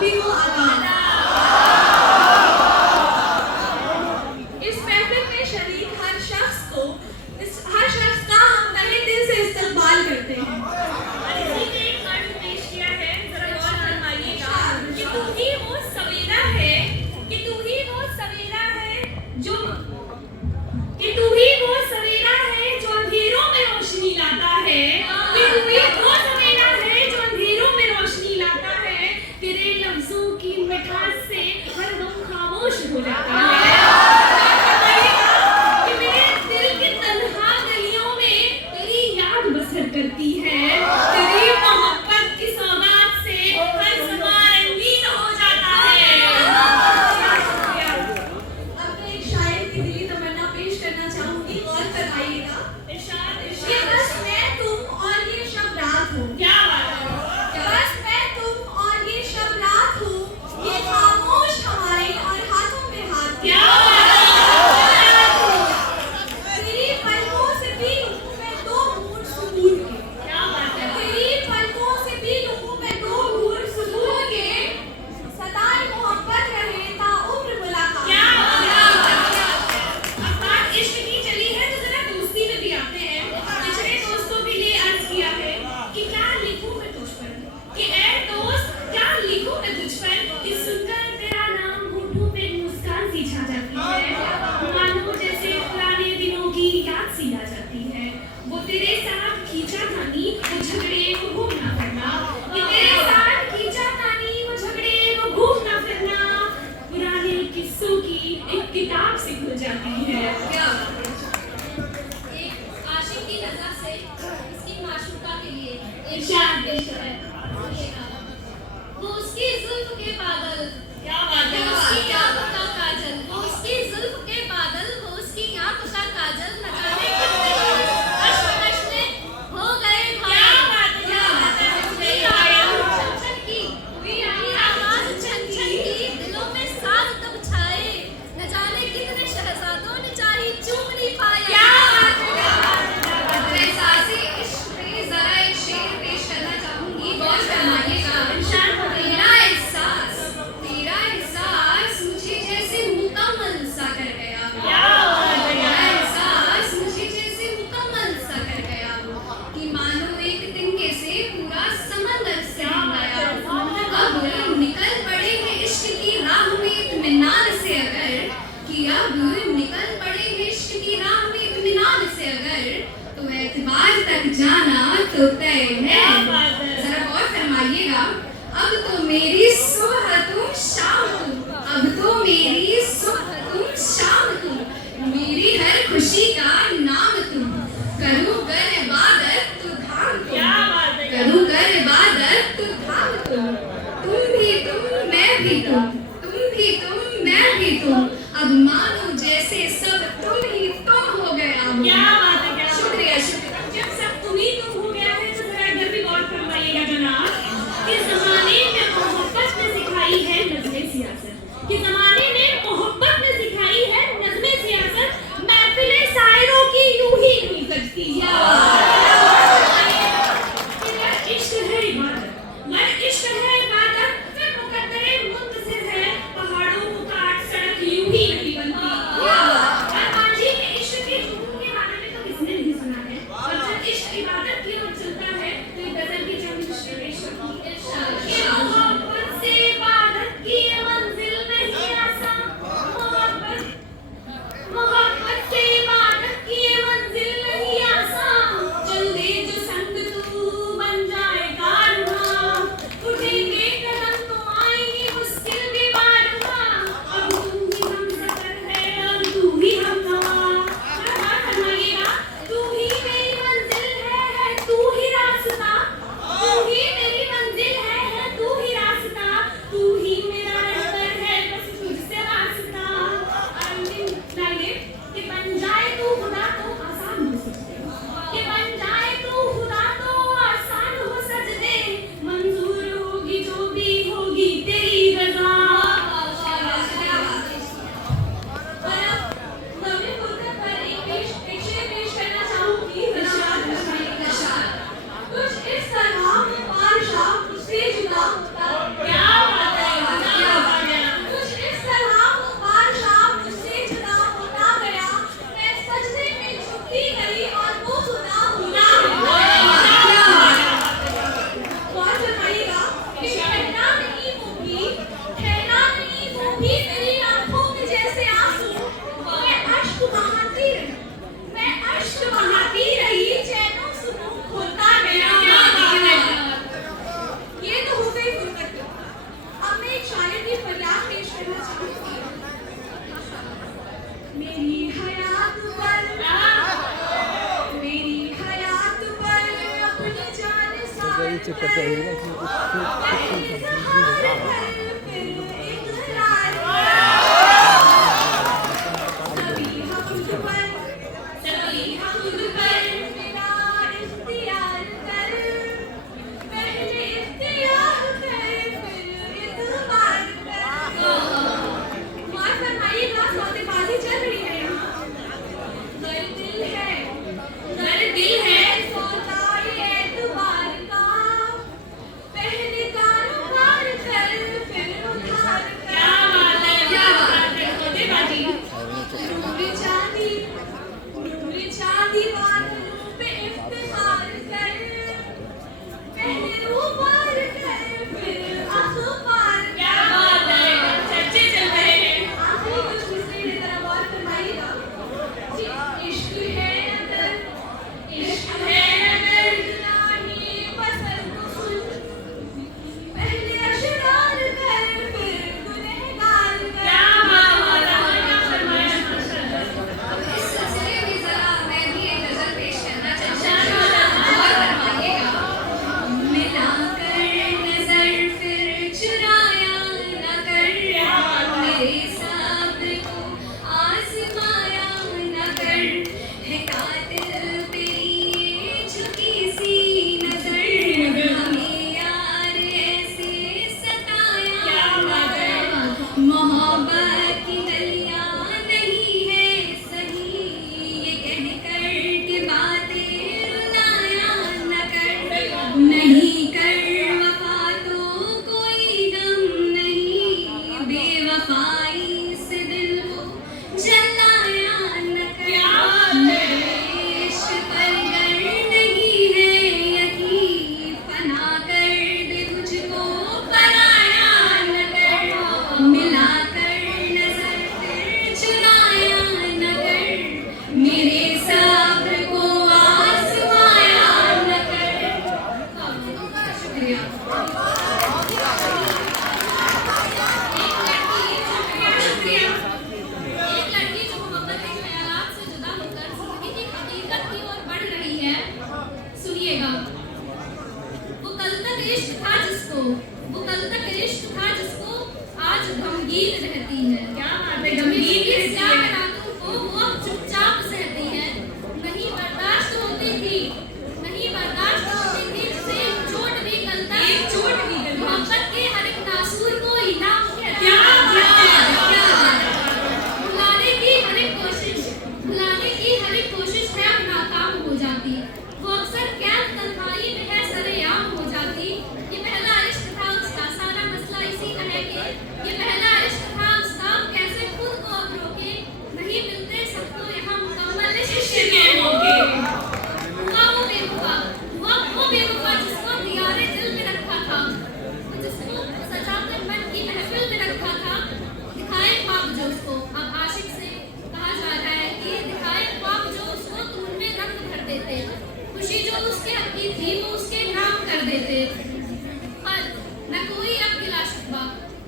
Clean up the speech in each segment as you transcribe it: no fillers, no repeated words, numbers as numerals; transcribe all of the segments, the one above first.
भी हो आदाब। इस महफिल में शरीक हर शख्स का हम तहे दिल से इस्तकबाल करते हैं। और इसी ने एक अर्थ पेश किया है, जरा गौर फरमाइएगा कि तू ही वो सवेरा है, कि तू ही वो सवेरा है जो कि तू ही वो सवेरा है जो अंधेरों में रोशनी लाता है, कि तू ही वो सवेरा है जो अंधेरों में रोशनी लाता है। तेरे लफ्जों की मिठास से हर दम खामोश हो जाता है। कि मेरे दिल के तन्हा गलियों में तेरी याद बसर करती है, तेरी मोहब्बत की सौगात से हर समा रंगीन हो जाता है। अब मैं एक शायर की दिली तमन्ना पेश करना चाहूंगी, गौर फरमाइएगा। इरशाद ये इरशाद। बस मैं तुम और ये शब रात हूँ, क्या बात है। बस मैं तुम और ये शब रात हूँ, ये खामोश हवाएं और हाथों में हाथ। क्या बात है। तेरी पलकों से पी लूं मैं दो घूंट सुकून के, क्या बात है। तेरी पलकों से पी लूं मैं दो घूंट सुकून के, सदाए मोहब्बत रहे ता उम्र मुलाकात। क्या बात है। अब बात इश्क की चली है तो जरा दोस्ती में भी आते हैं। पिछड़े दोस्तों के लिए अर्ज किया है कि क्या लिखूं मैं तुझ पर, कि ऐ दोस्त क्या लिखूं मैं तुझ पर, कि सुनकर तेरा नाम होठों पे मुस्कान सी छा जाती है, मानो जैसे पुराने दिनों की याद सी आ जाती है। वो तेरे साथ खींचा तानी वो झगड़े को घूम ना फिरना, कि तेरे साथ खींचा तानी वो झगड़े को घूम ना फिरना, पुराने किस्सों की एक किताब सी खुल जाती है। क्या बात है। एक आशिक की नज़र से इसकी माशूका के लिए इरशाद पेश है। वो उसकी जुल्फ के बादल, क्या बात है। वो उसकी आंखों का काजल, वो उसकी जुल्फ के बादल, वो उसकी आंखों का काजल, न जाने कितने कश्मकश में हो गए क्या बात है। क्या बात है। हुई आवाज़ छन छन की, हुई आवाज़ छन छन की, दिलों में साज तब छाए, न जाने कितने शहजादों ने चाही चूम नहीं पाया। क्या बात है। क्या बात है। मैं एहसास-ए इश्क में जरा एक शेर पेश करना चाहूंगी, गौर फरमाइएगा। इरशाद तेरा एहसास मुझे जैसे मुकम्मल सा कर गया, क्या बात है। तेरा एहसास मुझे जैसे मुकम्मल सा कर गया, कि मानो एक तिनके से पूरा समंदर से मिलाया। अब निकल पड़े हैं इश्क की राह में इत्मीनान से अगर, कि अब निकल पड़े हैं इश्क की राह में इत्मीनान से अगर, तो एतबार तक जाना तो तय है। क्या बात है। जरा गौर फरमाइएगा। अब तो मेरी सुबह तुम शाम तुम, अब तो मेरी सुबह तुम शाम तुम, मेरी हर खुशी का नाम तुम, करूँ कर इबादत तो धाम तुम, क्या बात है। करूँ कर इबादत तो धाम तुम भी तुम मैं भी तुम भी तुम मैं भी तुम, अब मानो जैसे सब तुम ही तुम हो गया हूँ। क्या बात है। क्या बात है। शुक्रिया शुक्रिया। जब सब तुम ही तुम हो गया है तो जरा इधर भी गौर फरमाइएगा जनाब, कि जमाने में मोहब्बत ने सिखाई है नज़्मे सियासत, कि जमाने ने मोहब्बत ने सिखाई है नज़्मे सियासत, महफिले शायरों की यूं ही नहीं सजती। कि इश्क है इबादत, मगर इश्क है इबादत, फिर मुकद्दरे मुंतज़िर है, पहाड़ों को काट सड़क यूं ही नहीं बनती। और मांझी के इश्क के जुनून के बारे में तो किसने नहीं सुना है, और जब इश्क इबादत की ओर चलता है तो ये गजल की चंद इश्क पेश करती है। कि मोहब्बत से इबादत की ये मंजिल नहीं आसान, मोहब्बत से इबादत की ये मंजिल नहीं आसान, चेक करते हैं ना इसमें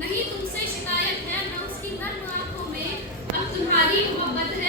नहीं तुमसे शिकायत है, न उसकी नर्म आंखों में अब तुम्हारी मोहब्बत